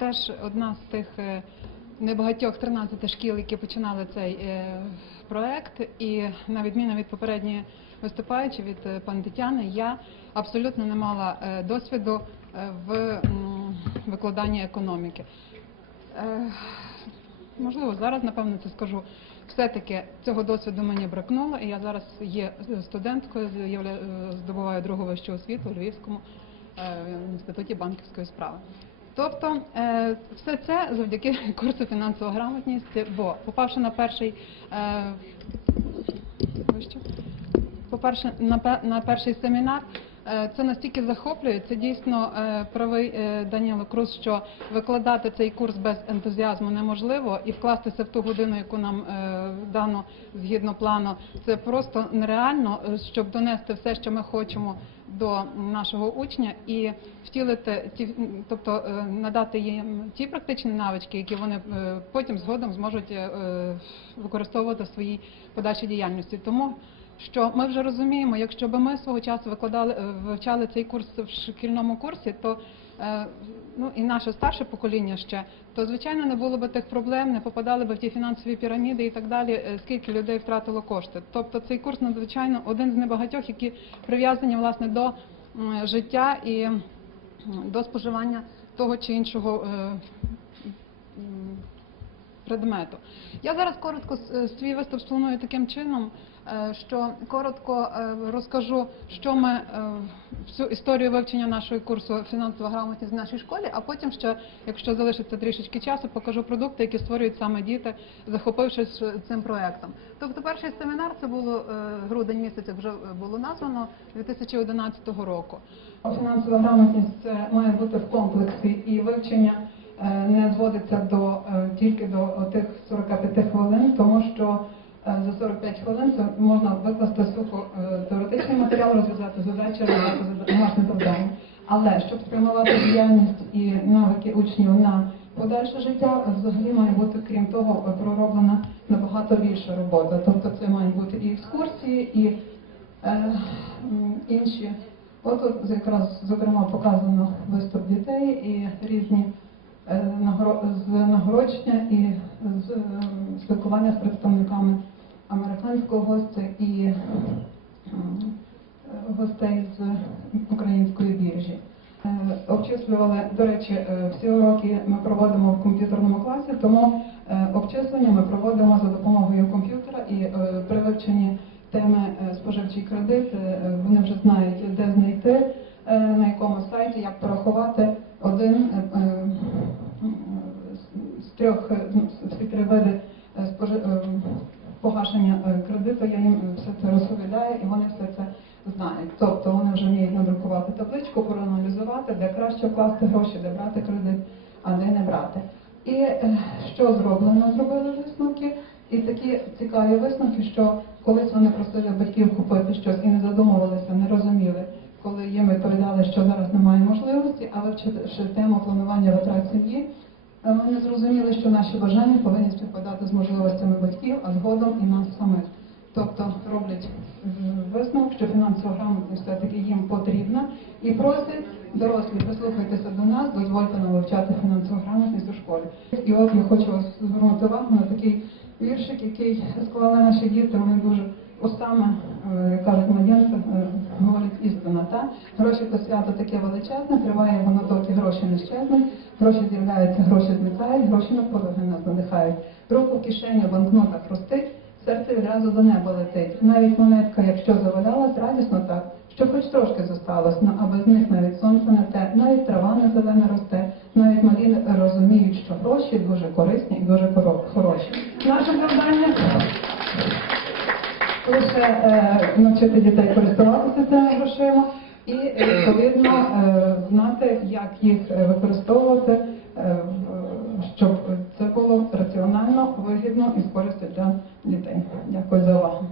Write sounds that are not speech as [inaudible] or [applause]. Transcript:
теж одна з тих е, небагатьох 13 шкіл, які починали цей е, проект. І на відміну від попередньої виступаючої від е, пані Тетяни, я абсолютно не мала досвіду в викладанні економіки. Можливо, зараз напевно це скажу. Все-таки цього досвіду мені бракнуло, і я зараз є студенткою, здобуваю другу вищу освіту у Львівському інституті банківської справи. Тобто е, все це завдяки [laughs] курсу фінансова грамотність, бо попавши на перший е, по-перше, на, пе- на перший семінар. е, Це настільки захоплює, це дійсно правий Даніло Круз, що викладати цей курс без ентузіазму неможливо і вкластися в ту годину, яку нам дано згідно плану, це просто нереально, щоб донести все, що ми хочемо до нашого учня і втілити ті, тобто е, надати їм ті практичні навички, які вони е, потім згодом зможуть е, використовувати в своїй подальшій діяльності. Тому що ми вже розуміємо, якщо б ми свого часу викладали вивчали цей курс в шкільному курсі, то ну і наше старше покоління ще, то звичайно не було б тих проблем, не попадали б в ті фінансові піраміди і так далі, е, скільки людей втратило кошти. Тобто цей курс надзвичайно один з небагатьох, які прив'язані власне до життя і до споживання того чи іншого. Е, предмету. Я зараз коротко свій виступ спланую таким чином, е, що коротко е, розкажу, що ми е, всю історію вивчення нашого курсу фінансова грамотність в нашій школі, а потім ще, якщо залишиться трішечки часу, покажу продукти, які створюють саме діти, захопившись цим проектом. Тобто, перший семінар це було е, грудень місяць, як вже е, було названо 2011 року. Фінансова грамотність має бути в комплексі і вивчення е, не зводиться до е, тільки до тих 45 хвилин, тому що е, за 45 хвилин це можна викласти сухо е, теоретичний матеріал, розв'язати задачі, розв'язати домашнє завдання. Але щоб спрямувати діяльність і навики учнів на подальше життя, взагалі має бути, крім того, пророблена набагато більша робота. Тобто це мають бути і екскурсії, і е, інші. От тут якраз зокрема показано виступ дітей і різні е, з нагородження і з е, спілкування з представниками американського гостя і е, гостей з української біржі. Е, Обчислювали, до речі, е, всі уроки ми проводимо в комп'ютерному класі, тому е, обчислення ми проводимо за допомогою комп'ютера і е, при вивченні теми е, споживчий кредит е, вони вже знають, де знайти, е, на якому сайті, як порахувати один е, е, трьох е, ну, три види е, е, погашення кредиту. Я їм все це розповідаю, і вони все це знають. Тобто вони вже вміють надрукувати табличку, проаналізувати, де краще вкласти гроші, де брати кредит, а де не брати. І що зроблено? Зробили висновки. І такі цікаві висновки, що колись вони просили батьків купити щось і не задумувалися, не розуміли, коли їм відповідали, що зараз немає можливості, а вивчивши тему планування витрат сім'ї, вони зрозуміли, що наші бажання повинні співпадати з можливостями батьків, а згодом і нас самих. Тобто роблять е, висновок, що фінансова грамотність все-таки їм потрібна, і просять дорослі, прислухайтеся до нас, дозвольте нам вивчати фінансову грамотність у школі. І от я хочу вас звернути увагу на такий віршик, який склали наші діти. Вони дуже устами, е, кажуть младенці, е, говорять істина. Та гроші то свято таке величезне, триває воно доки гроші не щезнуть, гроші з'являються, гроші зникають, гроші на подвиги нас надихають. Руку в кишені в банкнотах ростить, серце відразу до неба летить. Навіть монетка, якщо завалялась, радісно так, що хоч трошки зосталось, ну, а без них навіть сонце не те, навіть трава не зелена росте, навіть малі розуміють, що гроші дуже корисні і дуже хороші. Наше завдання Е, навчити дітей користуватися цими грошима і відповідно е, знати, як їх е, використовувати, щоб це було раціонально, вигідно і з користю для дітей. Дякую за увагу.